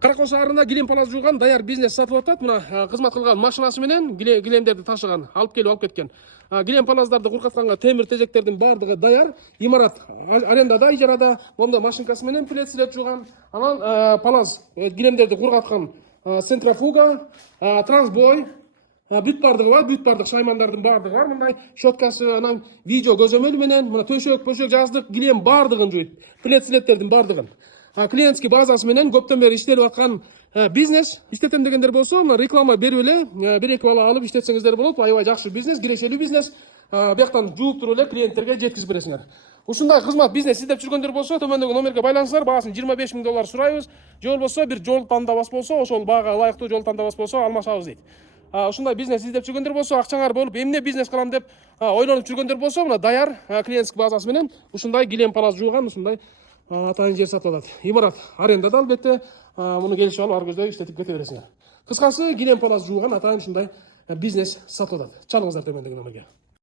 Каракол шаарында килем палас жууган даяр бизнес сатылып атат. Мына кызмат кылган машинасы менен килемдерди ташыган, алып келип алып кеткен. Килем палаздарды куркатканга темир тежектердин баардыгы даяр. Имарат арендада, ижарада, монда машинкасы менен плетсилеп жууган. Анан палас килемдерди кургаткан центрофуга, трансбой, бүт бардыгы бар, бүт бардык шаймандардын бардыгы бар. Мындай щеткасы, анан видео көзөмөл менен, мына төшөк жаздык, килем бардыгын жуйт. Плетсилептердин бардыгын. Клиентский базасы менен көптөн бери иштелип аткан бизнес. Иштетем дегендер болсо, реклама берип эле, бир-эки бала алып иштетсеңиздер болот. Аябай жакшы бизнес, кирешелүү бизнес. Бияктан жууп туруп эле клиенттерге жеткизип бересиңер. Ушундай кызмат бизнес издеп жүргөндөр болсо, төмөндөгү номерге байланыңыздар. Баасын $25,000 сурайбыз. Же болбосо бир жол тандабас болсо, ошол баага ылайыктуу жол тандабас болсо, алмашабыз дейт. Ушундай бизнес издеп жүргөндөр болсо, акчаңар болуп, эмне бизнес кылам деп ойлонуп жүргөндөр болсо, мына даяр клиентский базасы менен ушундай килем палас жууган, ушундай атайын жер сатып алат. Имарат арендада албетте, муну келишип алып ар көздөй иштетип кете бересиңер. Кыскасы, килем палас жууган атайын ушундай бизнес сатып алат. Чалыңыздар төмөндөгү номерге.